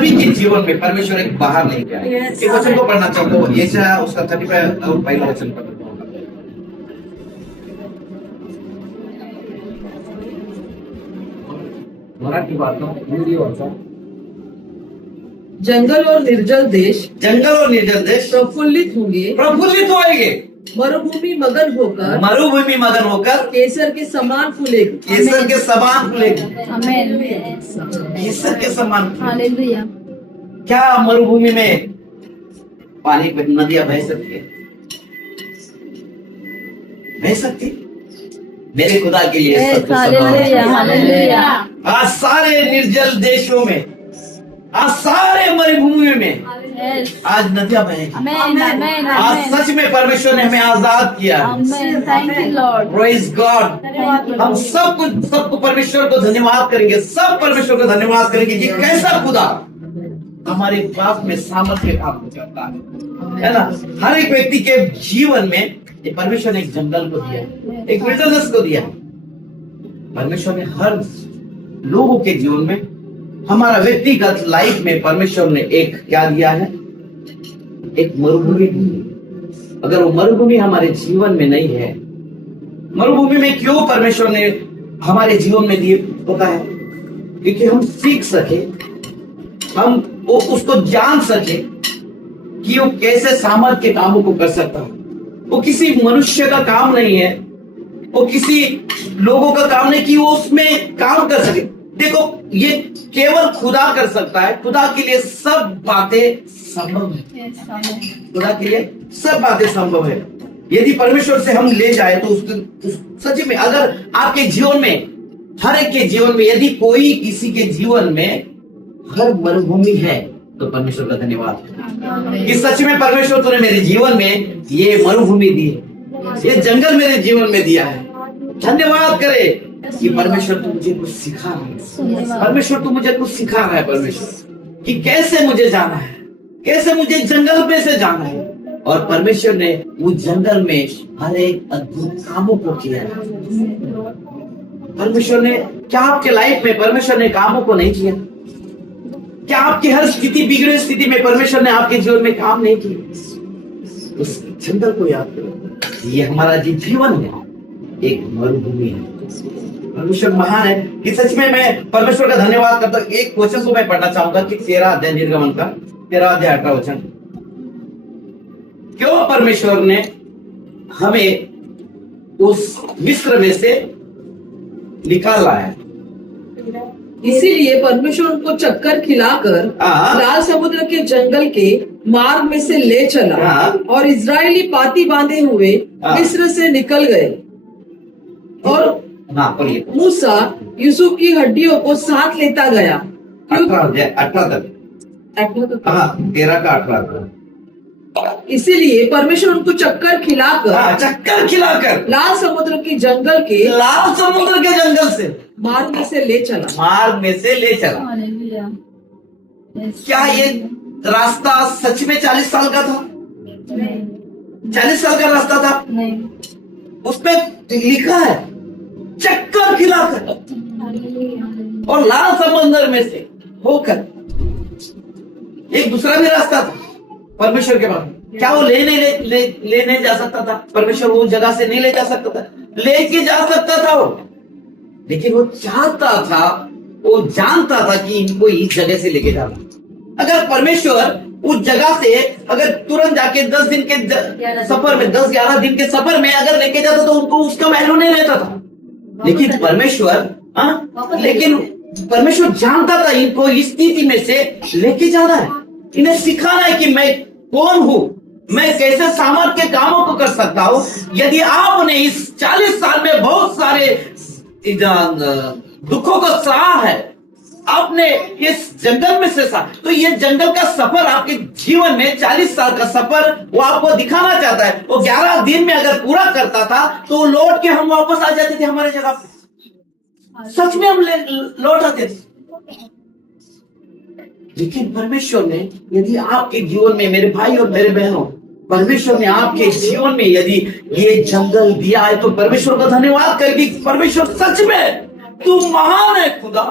सभी के जीवन में परमेश्वर एक बाहर लेके आए। एक वचन को पढ़ना चाहूंगा, यशायाह उसका 35 और पहला वचन पढ़ना। मराठी बात हिंदी वाचा। जंगल और निर्जल देश प्रफुल्लित होंगे मरुभूमि मगन होकर केसर के समान फूलेगी। केसर के समान फूलेगी। हालेलुया। क्या मरुभूमि में पानी पे नदियां बह सकती है? बह सकती? मेरे खुदा के लिए हालेलुया। आज सारे निर्जल देशों में, आज सारे मरुभूमि में आज नदियां बहेंगी। आज सच में परमेश्वर ने हमें आजाद किया। Praise God. हम सबको परमेश्वर को धन्यवाद करेंगे, सब परमेश्वर को धन्यवाद करेंगे कि कैसा खुदा हमारे पाप में सामर्थ्य काम करता है ना। हर एक व्यक्ति के जीवन में परमेश्वर ने एक जंगल को दिया, एक विल्डरनेस को दिया। परमेश्वर ने हर लोगों के जीवन में, हमारा व्यक्तिगत लाइफ में परमेश्वर ने एक क्या दिया है? एक मरुभूमि दी। अगर वो मरुभूमि हमारे जीवन में नहीं है, मरुभूमि में क्यों परमेश्वर ने हमारे जीवन में दिए होता है? क्योंकि हम सीख सके, हम उसको जान सके कि वो कैसे सामर्थ्य के कामों को कर सकता है। वो किसी मनुष्य का काम नहीं है, वो किसी लोगों का काम नहीं कि वो उसमें काम कर सके। देखो, ये केवल खुदा कर सकता है। खुदा के लिए सब बातें संभव है। खुदा के लिए सब बातें संभव है। यदि परमेश्वर से हम ले जाए तो सच में, अगर आपके जीवन में, हर एक के जीवन में, यदि कोई किसी के जीवन में हर मरुभूमि है तो परमेश्वर का धन्यवाद कि सच में परमेश्वर तूने मेरे जीवन में ये मरुभूमि दी है, ये जंगल मेरे जीवन में दिया है। धन्यवाद करे कि परमेश्वर तू मुझे कुछ सिखा रहा है। परमेश्वर तू मुझे कुछ सिखा रहा है परमेश्वर, कि कैसे मुझे जाना है, कैसे मुझे जंगल में से जाना है। और परमेश्वर ने उस जंगल में हर एक अद्भुत कामों को किया है। परमेश्वर ने, क्या आपके लाइफ में परमेश्वर ने कामों को नहीं किया? क्या आपकी हर स्थिति, बिगड़ी स्थिति में परमेश्वर ने आपके जीवन में काम नहीं किया? उस जंगल को याद करो। ये हमारा जीवन है, एक मरुभूमि है। परमेश्वर महान है कि सच में मैं परमेश्वर का धन्यवाद करता हूँ। एक वचन को मैं पढ़ना चाहूंगा कि 13 अध्याय निर्गमन का 13 अध्याय 18 वचन। क्यों परमेश्वर ने हमें उस मिस्र में से निकाला है? इसीलिए परमेश्वर उनको चक्कर खिलाकर लाल समुद्र के जंगल के मार्ग में से ले चला और इजरायली पाती बांधे हुए मिस्र से निकल गए। और मूसा यूसुफ की हड्डियों को साथ लेता गया। 13 इसीलिए परमेश्वर उनको चक्कर खिलाकर लाल समुद्र के जंगल से मार्ग में से ले चला। क्या ये रास्ता सच में 40 साल का था? 40 साल का रास्ता था? उसमें लिखा है चक्कर खिलाकर और लाल समंदर में से होकर। एक दूसरा भी रास्ता था परमेश्वर के पास। क्या वो ले नहीं जा सकता था? परमेश्वर वो जगह से नहीं ले जा सकता था? लेके जा सकता था वो, लेकिन वो चाहता था, वो जानता था कि इनको इस जगह से लेके जाना। अगर परमेश्वर उस जगह से अगर तुरंत जाके 10 दिन के सफर में, 10-11 दिन के सफर में अगर लेके जाता तो उनको उसका वैल्यू नहीं रहता था। लेकिन परमेश्वर जानता था इनको इस स्थिति में से लेके जाना है, इन्हें सिखाना है कि मैं कौन हूं, मैं कैसे सामर्थ्य के कामों को कर सकता हूं। यदि आपने इस 40 साल में बहुत सारे दुखों को सहा है, आपने इस जंगल में से सहा, तो ये जंगल का सफर आपके जीवन में 40 साल का सफर वो आपको दिखाना चाहता है। वो 11 दिन में अगर पूरा करता था तो लौट के हम वापस आ जाते थे हमारे जगह पे। सच में हम लौट आते थे। लेकिन परमेश्वर ने, यदि आपके जीवन में, मेरे भाई और मेरे बहनों, परमेश्वर ने आपके जीवन में यदि ये जंगल दिया है तो परमेश्वर का धन्यवाद करेगी। परमेश्वर सच में तू महान है खुदा।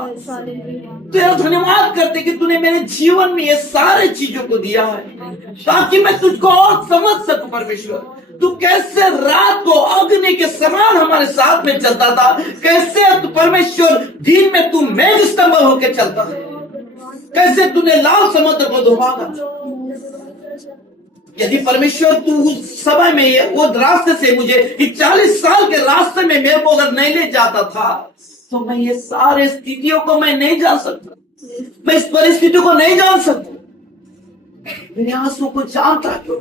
तेरा धन्यवाद करते कि तूने मेरे जीवन में ये सारे चीजों को दिया है ताकि मैं तुझको और समझ सकूं। परमेश्वर तू कैसे रात को अग्नि के समान हमारे साथ में चलता था, कैसे तू परमेश्वर दिन में तू मेघ स्तंभ होकर चलता था, कैसे तूने लाल समुद्र को डुबाया। यदि परमेश्वर तू उस समय में वो रास्ते से मुझे 40 साल के रास्ते में मेरे को अगर नहीं ले जाता था तो मैं ये सारे स्थितियों को मैं नहीं जान सकता, मैं इस परिस्थिति को नहीं जान सकता। मेरे आंसू को जानता क्यों?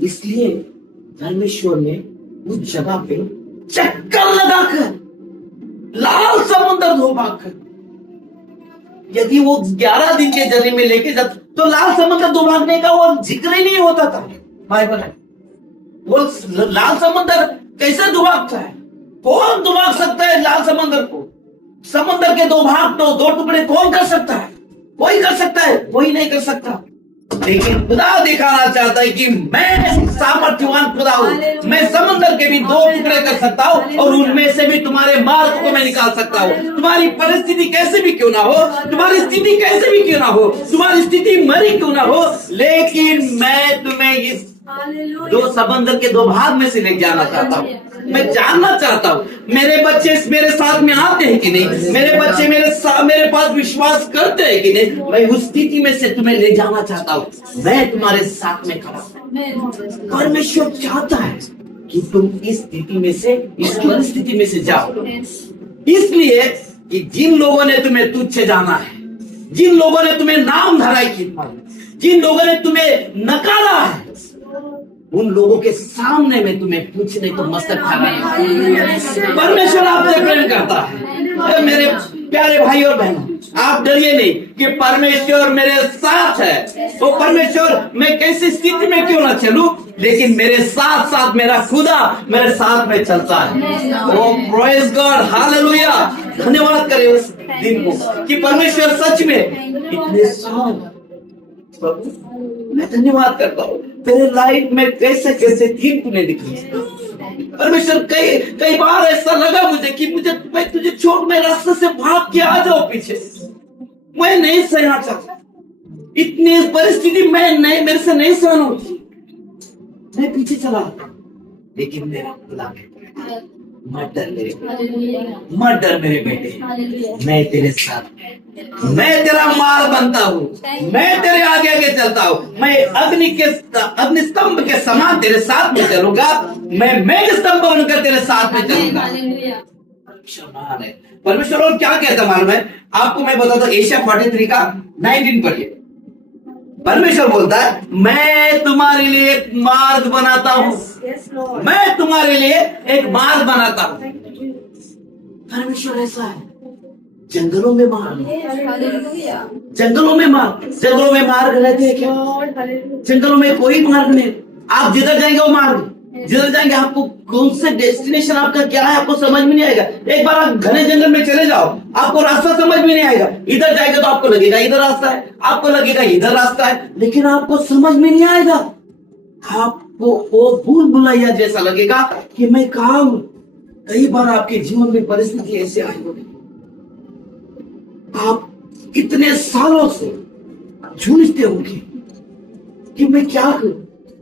इसलिए परमेश्वर ने उस जगह पे चक्कर लगाकर लाल समुद्र डुबाकर, यदि वो 11 दिन के जर्नी में लेके जाता तो लाल समुद्र डुबाने का वो जिक्र ही नहीं होता था। बाइबल है वो लाल समुद्र कैसे डुबाता है? कौन डुबा सकता है लाल समुद्र को? समुद्र के 2 भाग तो 2 टुकड़े कौन कर सकता है? कोई कर सकता है? कोई नहीं कर सकता। लेकिन खुदा दिखाना चाहता है कि मैं सामर्थ्यवान खुदा हूं, मैं समुद्र के भी 2 टुकड़े कर सकता हूं और उनमें से भी तुम्हारे मार्ग को मैं निकाल सकता हूं। तुम्हारी परिस्थिति कैसे भी क्यों ना हो, तुम्हारी स्थिति कैसे भी क्यों ना हो, तुम्हारी स्थिति मरी क्यों ना हो, लेकिन मैं तुम्हें इस 2 समुद्र के 2 भाग में से ले जाना चाहता हूं। मैं जानना चाहता हूं मेरे बच्चे मेरे साथ में आते हैं कि नहीं, मेरे बच्चे मेरे पास विश्वास करते हैं कि नहीं। मैं उस स्थिति में से तुम्हें ले जाना चाहता हूं, मैं तुम्हारे साथ में खड़ा हूं। परमेश्वर चाहता है कि तुम इस स्थिति में से, इस परिस्थिति में से जाओ। इसलिए कि जिन लोगों ने तुम्हें तुच्छ जाना है, जिन लोगों ने तुम्हें नाम धराई की, जिन लोगों ने तुम्हें नकारा है, उन लोगों के सामने में तुम्हें पूछने को मस्तक खड़ा। परमेश्वर आपसे प्रेम करता है। मेरे प्यारे भाई और बहनों, आप डरिए नहीं कि परमेश्वर मेरे साथ है। तो परमेश्वर मैं कैसी स्थिति में क्यों ना चलूं, लेकिन मेरे साथ साथ मेरा खुदा मेरे साथ में चलता है। ओ प्रेज गॉड, हालेलुया। धन्यवाद करें उस दिन को कि परमेश्वर सच में इतने साल, मैं धन्यवाद करता हूँ तेरे लाइफ में कैसे कैसे दिन तूने दिखाए। परमेश्वर कई बार ऐसा लगा मुझे कि मैं तुझे छोड़ मैं रास्ते से भाग के आ जाओ पीछे, मैं नहीं सहना चाहता इतनी परिस्थिति, मेरे से नहीं सहन होती, मैं पीछे चला। लेकिन मेरा खुदा मत डर मेरे बेटे, मैं तेरे साथ, मैं तेरा माल बनता हूँ, मैं तेरे आगे आगे चलता हूँ, मैं अग्नि स्तंभ के समान तेरे साथ में चलूंगा, मैं मेघ स्तंभ बनकर तेरे साथ में चलूंगा। परमेश्वर और क्या कहता मालूम है आपको? मैं बताता हूँ, एशिया 43 का 19 पढ़िए। परमेश्वर बोलता है मैं तुम्हारे लिए एक मार्ग बनाता हूँ, मैं तुम्हारे लिए एक मार्ग बनाता हूँ। परमेश्वर ऐसा है। जंगलों में मार्ग, जंगलों में मार्ग रहते हैं क्या? जंगलों में कोई मार्ग नहीं। आप जिधर जाएंगे वो मार्ग, जिधर जाएंगे आपको कौन से डेस्टिनेशन आपका क्या है आपको समझ में नहीं आएगा। एक बार आप घने जंगल में चले जाओ, आपको रास्ता समझ में नहीं आएगा। इधर जाएगा तो आपको लगेगा इधर रास्ता है, आपको लगेगा इधर रास्ता है, लेकिन आपको समझ में नहीं आएगा। आपको वो भूल भुलैया जैसा लगेगा कि मैं कहाँ हूं। कई बार आपके जीवन में परिस्थिति ऐसे आई होगी, आप इतने सालों से जूझते होंगे कि मैं क्या करूं,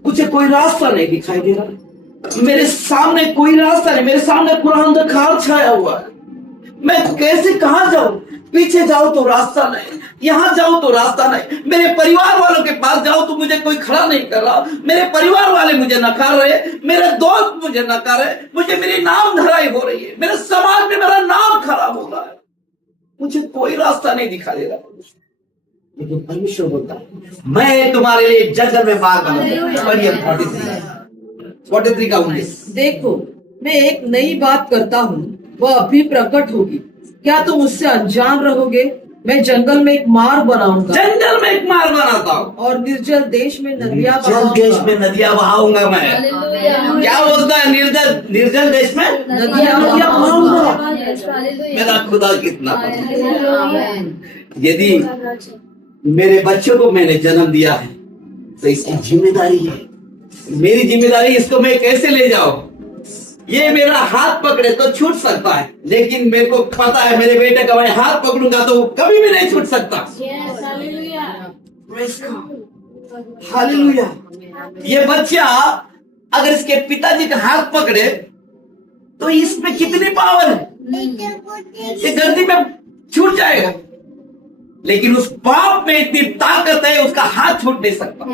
मुझे कोई रास्ता नहीं दिखाई दे रहा, मेरे सामने कोई रास्ता नहीं, मेरे सामने पूरा अंधकार छाया हुआ है, मैं कैसे कहां जाऊं? पीछे जाओ तो रास्ता नहीं, यहां जाओ तो रास्ता नहीं, मेरे परिवार वालों के पास जाओ तो मुझे कोई खड़ा नहीं कर रहा, मेरे परिवार वाले मुझे नकार रहे, मेरे दोस्त मुझे नकार रहे, मुझे मेरी नाम धराई हो रही है, मेरे समाज में मेरा नाम खराब हो रहा है, मुझे कोई रास्ता नहीं दिखाई दे रहा। लेकिन परमेश्वर बोलता है मैं तुम्हारे लिए जंगल में मार्ग बनाऊंगा। 43 का 19। देखो मैं एक नई बात करता हूँ, वह अभी प्रकट होगी, क्या तुम उससे अनजान रहोगे? मैं जंगल में एक मार्ग बनाऊंगा, जंगल में एक मार्ग बनाता हूँ और निर्जल देश में नदियां देश में नदियां बहाऊंगा। मैं क्या बोलता है? निर्जल देश में नदियां बहाऊंगा। मेरा खुदा कितना, यदि मेरे बच्चों को मैंने जन्म दिया है तो इसकी जिम्मेदारी है, मेरी जिम्मेदारी, इसको मैं कैसे ले जाऊं? ये मेरा हाथ पकड़े तो छूट सकता है, लेकिन मेरे को पता है मेरे बेटे का मैं हाथ पकड़ूंगा तो वो कभी भी नहीं छूट सकता। हालेलुया। ये बच्चा अगर इसके पिताजी का हाथ पकड़े तो इसमें कितनी पावर है, ये गलती में छूट जाएगा, लेकिन उस पाप में इतनी ताकत है उसका हाथ छूट नहीं सकता।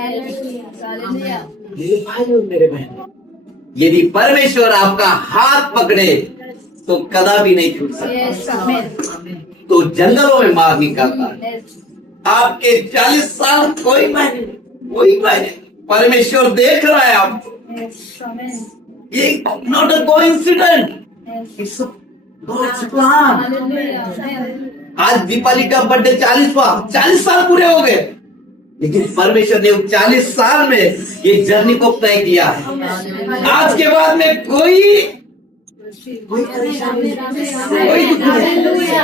मेरे भाई और मेरे बहन, यदि परमेश्वर आपका हाथ पकड़े तो कदापि नहीं छूट सकता। तो जंगलों में मार निकालता है। आपके 40 साल कोई मायने नहीं, परमेश्वर देख रहा है आपको। ये not a coincident, it's God's plan. आज दीपाली का बर्थडे 40 साल पूरे हो गए, लेकिन परमेश्वर ने 40 साल में ये जर्नी को तय किया है। आज के बाद में कोई परेशानी नहीं।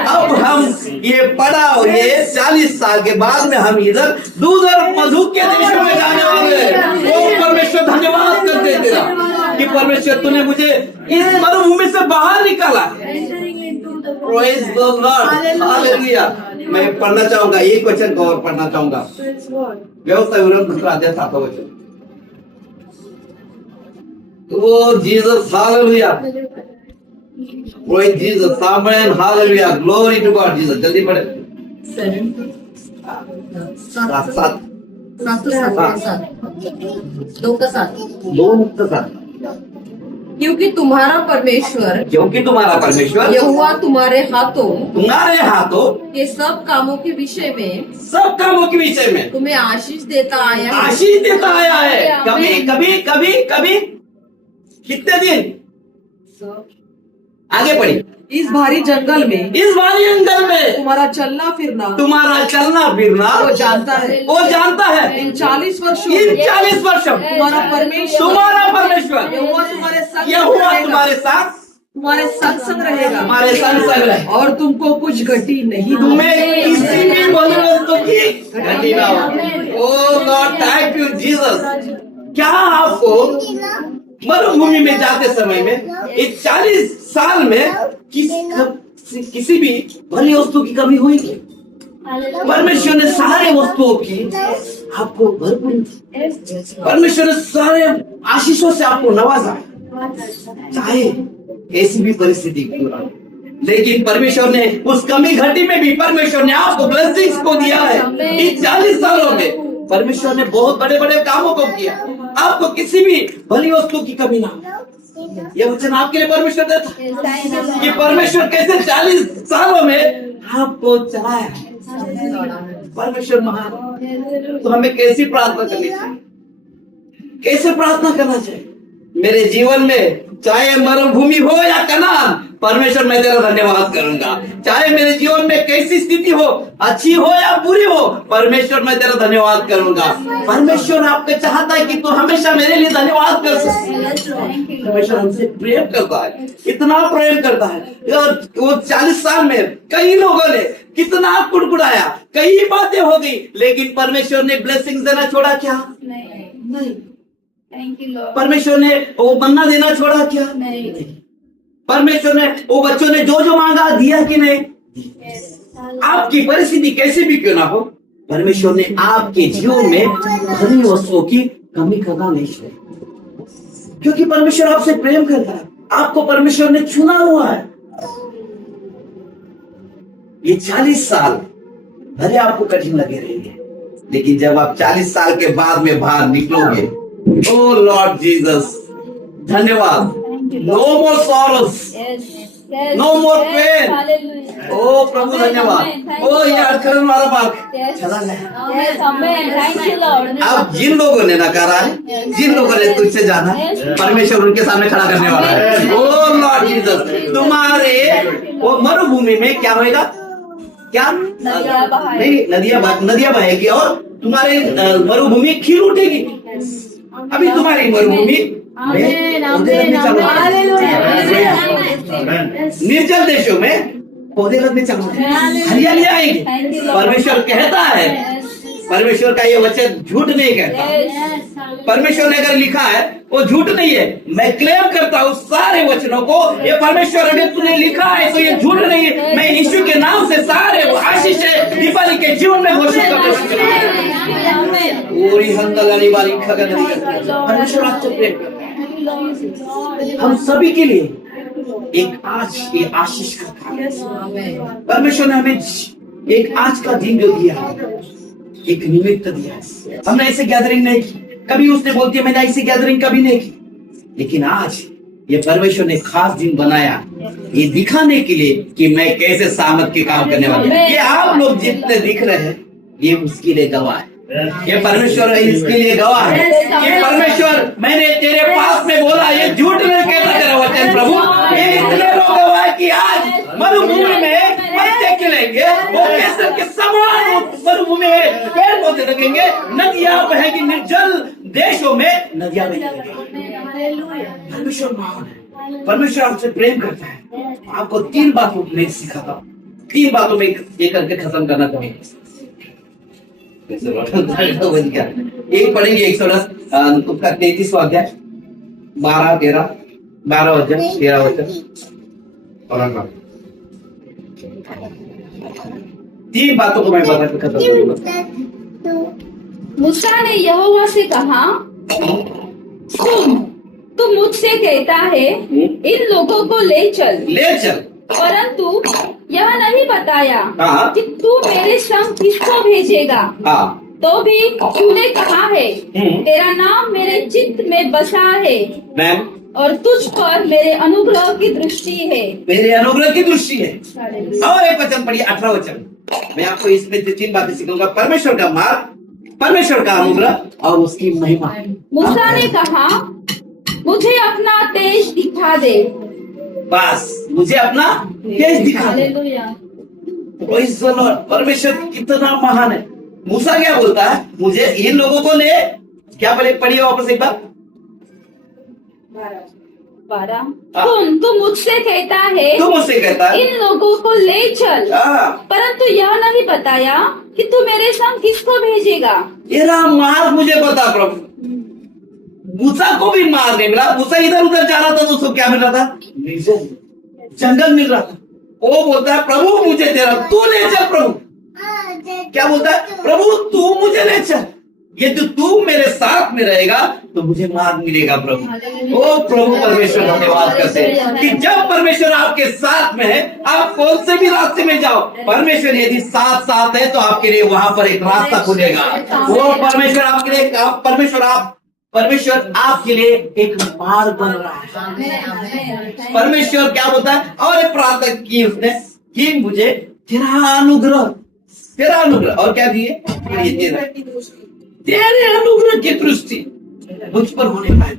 अब हम ये पढ़ा और ये 40 साल के बाद में हम इधर दूध और मधु के देशों में जाने वाले हैं। वो परमेश्वर धन्यवाद करते तेरा कि परमेश्वर तूने मुझे इस मरुभूमि से बाहर निकाला। Praise the Lord, hallelujah. मैं पढ़ना चाहूंगा एक वचन को और पढ़ना चाहूंगा, व्यवस्था विवरण दूसरा अध्याय 7वां वचन। वो Jesus, hallelujah, Praise Jesus, Amen, Hallelujah, Glory to God, Jesus। जल्दी पढ़े। 7 क्योंकि तुम्हारा परमेश्वर यहोवा तुम्हारे हाथों के सब कामों के विषय में तुम्हें आशीष देता आया है। कभी कितने दिन आगे पढ़ी। इस भारी जंगल में तुम्हारा चलना फिरना वो जानता है। इन 40 वर्षों तुम्हारा परमेश्वर यहोवा तुम्हारे साथ संग रहेगा, हमारे संग रहेगा, और तुमको कुछ घटी नहीं तुम्हें किसी भी वस्तु की घटी ना हो। ओह गॉड, थैंक यू जीसस। क्या आपको मरुभूमि में जाते समय में इस 40 साल में किसी भी भली वस्तु की कमी हुई? परमेश्वर ने सारे वस्तुओं की आपको भरपूर, परमेश्वर ने सारे आशीषों से आपको नवाजा, चाहे ऐसी भी परिस्थिति क्यों ना, लेकिन परमेश्वर ने उस कमी घटी में भी परमेश्वर ने आपको ब्लेसिंग्स को दिया है। इन 40 सालों में परमेश्वर ने बहुत बड़े बड़े कामों को किया, आपको किसी भी भली वस्तु की कमी ना। ये वचन आपके लिए परमेश्वर देता है कि परमेश्वर कैसे 40 सालों में आपको चलाया। परमेश्वर महान। तो हमें कैसी प्रार्थना करनी चाहिए, कैसे प्रार्थना करना चाहिए? मेरे जीवन में चाहे मरुभूमि हो या कनान, परमेश्वर मैं तेरा धन्यवाद करूंगा। चाहे मेरे जीवन में कैसी स्थिति हो, अच्छी हो या बुरी हो, परमेश्वर मैं तेरा धन्यवाद करूंगा। परमेश्वर आपको चाहता है कि तू हमेशा मेरे लिए धन्यवाद कर सके। परमेश्वर हमसे प्रेम करता है, इतना प्रेम करता है। और वो 40 साल में कई लोगों ने कितना कुड़कुड़ाया, कई बातें हो गई, लेकिन परमेश्वर ने ब्लेसिंग देना छोड़ा क्या? नहीं। परमेश्वर ने वो मन्ना देना छोड़ा क्या? नहीं। परमेश्वर ने वो बच्चों ने जो मांगा दिया कि नहीं? आपकी परिस्थिति कैसे भी क्यों ना हो, परमेश्वर ने आपके जीवन में धनी वस्तुओं की कमी करना नहीं चाहिए, क्योंकि परमेश्वर आपसे प्रेम करता है। आपको परमेश्वर ने चुना हुआ है। ये 40 साल भले आपको कठिन लगे रहेंगे, लेकिन जब आप 40 साल के बाद में बाहर निकलोगे, ओ लॉर्ड जीसस धन्यवाद। नो मोर सॉरोस, नो मोर पेन। ओ प्रभु धन्यवाद। ओ यार करने वाला बात चला गया। अब जिन लोगों ने नकारा है, जिन लोगों ने तुझसे जाना, परमेश्वर उनके सामने खड़ा करने वाला है। ओ लॉर्ड जीसस, तुम्हारे वो मरुभूमि में क्या होगा? क्या नहीं, नदियां बहेगी और तुम्हारे मरुभूमि खीर उठेगी। अभी तुम्हारी मरुभूमि निर्जल देशों में पौधे लगने चालू, हरियाली आएगी। परमेश्वर कहता है परमेश्वर का ये वचन झूठ नहीं कहता। परमेश्वर ने अगर लिखा है वो झूठ नहीं है। मैं क्लेम करता हूँ सारे वचनों को, ये परमेश्वर अगर तूने लिखा है तो ये झूठ नहीं है। मैं यीशु के नाम से सारे आशीष दीपावली के जीवन में घोषित करता हूँ। पूरी हंदलानी वाली खगन परमेश्वर आपसे प्रेम करता है। हम सभी के लिए एक आज ये आशीष का काम है। परमेश्वर ने हमें एक आज का दिन जो दिया, एक निमित्त दिया। हमने ऐसे गैदरिंग नहीं की, कभी उसने बोलती है मैंने ऐसी गैदरिंग कभी नहीं की, लेकिन आज ये परमेश्वर ने खास दिन बनाया ये दिखाने के लिए कि मैं कैसे सामर्थ के काम करने वाला हूं। ये आप लोग जितने दिख रहे हैं ये उसके लिए गवाह है। ये परमेश्वर इसके लिए गवाह है। ये परमेश्वर मैंने तेरे पास में बोला, ये झूठ नहीं कहता तेरा वचन प्रभु। ये इतने लोग गवाह है कि आज मरुभूमि में पत्ते खिलेंगे, वो केसर के समान मरुभूमि में पेड़ पौधे लगेंगे, नदियां बहेंगी, निर्जल देशों में नदियां बहेंगी। परमेश्वर महान है, परमेश्वर आपसे प्रेम करता है। आपको 3 बातों में सिखाता हूँ, 3 बातों में ये करके खत्म करना चाहिए। एक पढ़ेंगे 110 उसका 33वां अध्याय 12 अध्याय 13 वचन और 3 बातों को मैं बता के खत्म करूंगा। मूसा ने यहोवा से कहा, तुम मुझसे कहता है इन लोगों को ले चल, परंतु यह नहीं बताया कि तू मेरे संग किसको भेजेगा। तो भी तूने कहा है तेरा नाम मेरे चित्त में बसा है और तुझ पर मेरे अनुग्रह की दृष्टि है। मेरे अनुग्रह की दृष्टि है। और एक वचन पढ़िए 18 वचन। मैं आपको इसमें 3 बातें सिखाऊंगा, परमेश्वर का मार्ग, परमेश्वर का अनुग्रह और उसकी महिमा। मूसा ने कहा मुझे अपना तेज दिखा दे। बस मुझे अपना तेज दिखा दे। परमेश्वर कितना महान है। मूसा क्या बोलता है, मुझे इन लोगों को ले, क्या पढ़िए वापस एक बार 12 तुम मुझसे कहता है इन लोगों को ले चल, परंतु यह नहीं बताया कि तू मेरे संग किसको भेजेगा। तेरा मार्ग मुझे बता प्रभु। मूसा को भी मार्ग नहीं मिला। मूसा इधर उधर जा रहा था तो उसको क्या मिल रहा था, जंगल मिल रहा था। वो बोलता है प्रभु मुझे तेरा तू ले चल। प्रभु क्या बोलता है, प्रभु तू मुझे ले चल, ये तो तू मेरे साथ में रहेगा तो मुझे मार्ग मिलेगा। प्रभु ओ प्रभु परमेश्वर धन्यवाद करते हैं कि जब परमेश्वर आपके साथ में है, आप कौन से भी रास्ते में जाओ, परमेश्वर यदि साथ है तो आपके लिए वहां पर एक रास्ता खुलेगा। वो परमेश्वर आपके लिए, परमेश्वर आपके लिए एक मार्ग बन रहा है। परमेश्वर क्या बोलता है, और एक प्रार्थना की उसने कि मुझे तेरा अनुग्रह और क्या दिए, तेरे अनुग्रह की दृष्टि मुझ पर होने पाए,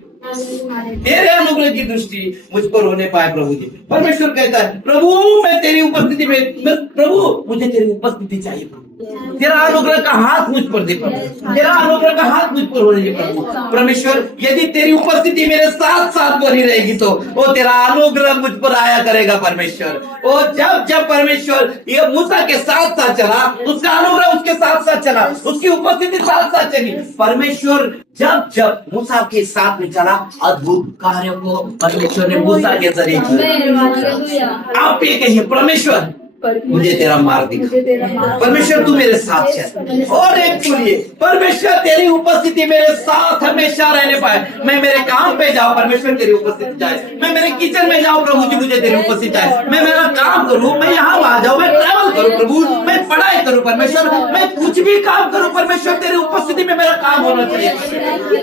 तेरे अनुग्रह की दृष्टि मुझ पर होने पाए। प्रभु जी परमेश्वर कहता है प्रभु मैं तेरी उपस्थिति में, प्रभु मुझे तेरी उपस्थिति चाहिए। प्रभु तेरा अनुग्रह का हाथ मुझ पर दे प्रभु, तेरा अनुग्रह का हाथ मुझ पर होने दे प्रभु। परमेश्वर यदि तेरी उपस्थिति मेरे साथ बनी रहेगी तो वो तेरा अनुग्रह मुझ पर आया करेगा। परमेश्वर वो जब परमेश्वर ये मूसा के साथ चला, उसका अनुग्रह उसके साथ चला, उसकी उपस्थिति साथ चली। परमेश्वर जब मूसा के साथ में चला, अद्भुत कार्यों को परमेश्वर ने मूसा के जरिए किया। आप ये कहिए परमेश्वर मुझे तेरा मार्ग दिखा, परमेश्वर तू मेरे साथ चल। और एक बोलिए परमेश्वर तेरी उपस्थिति मेरे साथ हमेशा रहने पाए। मैं मेरे काम पे जाऊं, परमेश्वर तेरी उपस्थिति जाए। मैं मेरे किचन में जाऊं, प्रभु जी मुझे तेरी उपस्थिति जाए। मैं मेरा काम करूं, मैं यहाँ आ जाऊं, मैं ट्रैवल करूं प्रभु, मैं पढ़ाई करूं परमेश्वर, मैं कुछ भी काम करूं परमेश्वर तेरी उपस्थिति में मेरा काम होना चाहिए।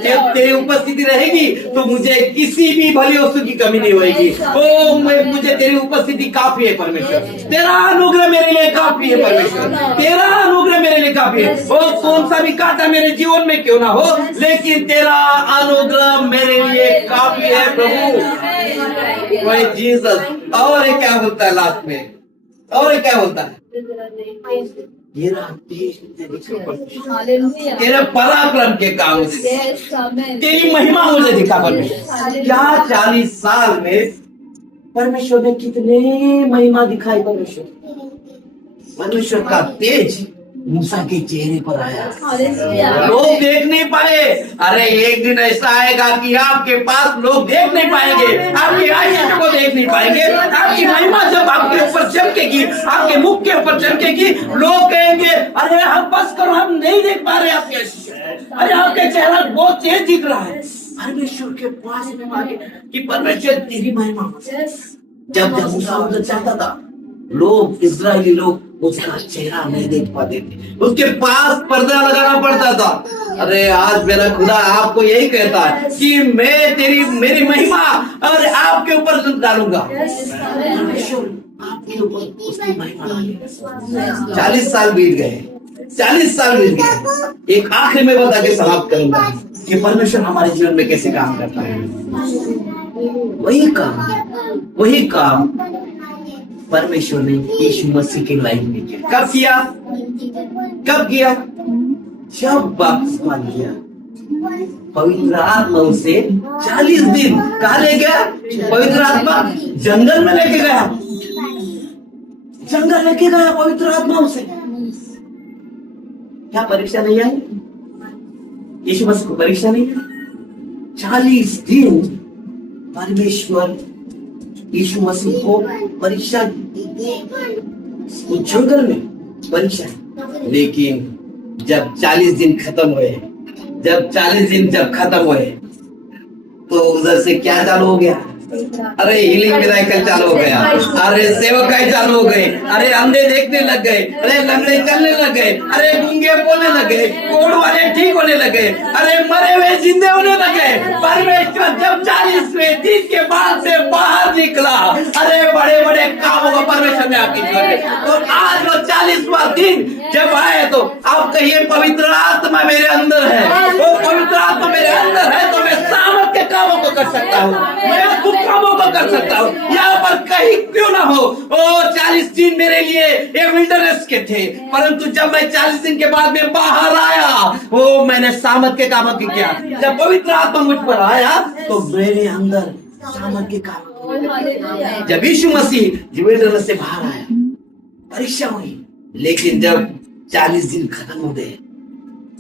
जब तेरी उपस्थिति रहेगी तो मुझे किसी भी भली वस्तु की कमी नहीं होगी। ओ मुझे तेरी उपस्थिति काफी है परमेश्वर, तेरा अनुग्रह मेरे लिए काफी है परमेश्वर, तेरा अनुग्रह मेरे लिए काफी है। और कौन सा भी कांटा मेरे जीवन में क्यों ना हो, लेकिन तेरा अनुग्रह मेरे लिए काफी है प्रभु। वही जीसस। और क्या होता है लास्ट में, और क्या होता है, तेरे पराक्रम के काम से तेरी महिमा मुझे दिखा परमेश्वर। क्या 40 साल में परमेश्वर ने कितने महिमा दिखाई। परमेश्वर का तेज मूसा के चेहरे पर आया। लोग देख नहीं पाए। अरे एक दिन ऐसा आएगा कि आपके पास लोग देख नहीं पाएंगे, आपकी आयत को देख नहीं पाएंगे। आपकी महिमा जब आपके ऊपर चमकेगी, आपके मुख के ऊपर चमकेगी, लोग कहेंगे अरे हम बस करो, हम नहीं देख पा रहे आपके, अरे आपके चेहरा बहुत तेज दिख रहा है। परमेश्वर के पास में मांगे कि परमेश्वर तेरी महिमा। जब मूसा उधर जाता था, लोग इस्राएली लोग उसका चेहरा नहीं देख पाते थे, उसके पास पर्दा लगाना पड़ता था। अरे आज मेरा खुदा आपको यही कहता है कि मैं मेरी महिमा और आपके ऊपर डालूंगा। आपके ऊपर उसकी महिमा डालेगा। 40 साल बीत गए, 40 साल बीत गए। एक आखिर में बता के समाप्त करूंगा कि परमेश्वर हमारे जीवन में कैसे काम करता है। वही काम परमेश्वर ने यीशु मसीह के लाइफ में किया। कब किया? जब बपतिस्मा लिया, पवित्र आत्मा उसे 40 दिन कहा ले गया? पवित्र आत्मा जंगल में लेके गया, पवित्र आत्मा उसे। क्या परीक्षा नहीं आई? यीशु मसीह को परीक्षा नहीं आई। 40 दिन परमेश्वर यीशु मसीह को परीक्षा, जंगल में परीक्षा। लेकिन जब 40 दिन खत्म हुए, तो उधर से क्या चालू हो गया? अरे हीलिंग मिराकल चालू हो गया, अरे सेवकाई चालू हो गए, अरे अंधे देखने लग गए, अरे लंगड़े चलने लग गए, अरे गूंगे बोलने लग गए, कोढ़ वाले ठीक होने लगे, अरे मरे हुए जिंदे होने लगे। परमेश्वर जब 40वें दिन के बाद से बाहर निकला, अरे बड़े बड़े कामों को परमेश्वर ने आपकी कर। और आज वो 40वां दिन जब आए तो आप कहिए पवित्र आत्मा मेरे अंदर है, वो पवित्र आत्मा मेरे अंदर है तो मैं सामर्थ के कामों को कर सकता हूँ, मैं अद्भुत कामों को कर सकता हूँ। यहाँ पर कहीं क्यों ना हो, 40 दिन मेरे लिए ये विल्डरनेस के थे, परंतु जब मैं 40 दिन के बाद में बाहर आया, वो मैंने सामर्थ के कामों की किया। जब पवित्र आत्मा मुझ पर आया तो मेरे अंदर सामर्थ के काम। जब यीशु मसीह विल्डरनेस से बाहर आया, परीक्षा हुई, लेकिन जब 40 दिन खत्म हो गए,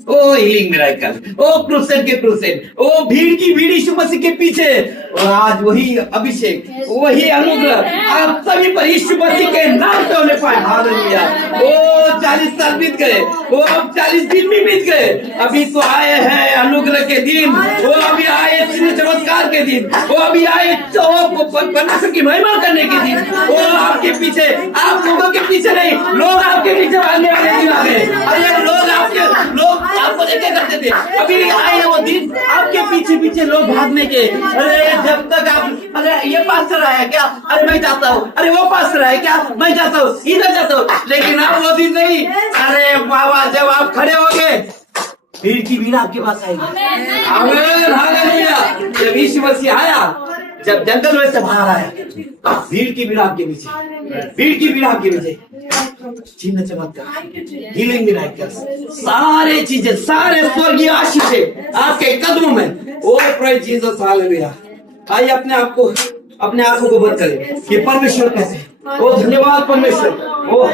ओ हीलिंग मिराकल, ओ क्रूसेड के क्रूसेड, ओ भीड़ की भीड़ यीशु मसीह के पीछे, और आज वही अभिषेक, वही अनुग्रह आप सभी पर यीशु मसीह के नाम से होने पाए। हालेलुया। ओ 40 साल बीत गए, वो अब 40 दिन भी बीत गए, अभी तो आए हैं अनुग्रह के दिन, वो अभी आए चमत्कार के दिन, वो अभी आए परमेश्वर की महिमा करने के दिन। वो आपके पीछे, आप लोगों के पीछे नहीं, लोग आपके पीछे भागने वाले दिन आ गए। अरे लोग आपको देखे करते थे, अभी आए वो दिन आपके पीछे पीछे लोग भागने के। अरे जब तक आप, अरे ये पास्टर है क्या, अरे मैं जाता हूँ, अरे वो पास्टर है क्या, मैं जाता हूँ, इधर जाता हूँ, लेकिन अब वो दिन नहीं। अरे बाबा जब आप खड़े होंगे, भीड़ की भीड़ आपके पास आएगी। आमीन, हालेलुया। जब यीशु मसीह आया, जब जंगल में से बाहर आया, भीड़ की भीड़ आपके पीछे, चिन्ह चमत्कार, हीलिंग मिराकल, सारे चीजें, सारे स्वर्गीय आशीषें आपके कदमों में। ओ प्रेज जीसस, हालेलुया। आइए अपने आंखों को बंद करें कि परमेश्वर कैसे। ओ धन्यवाद परमेश्वर। ओ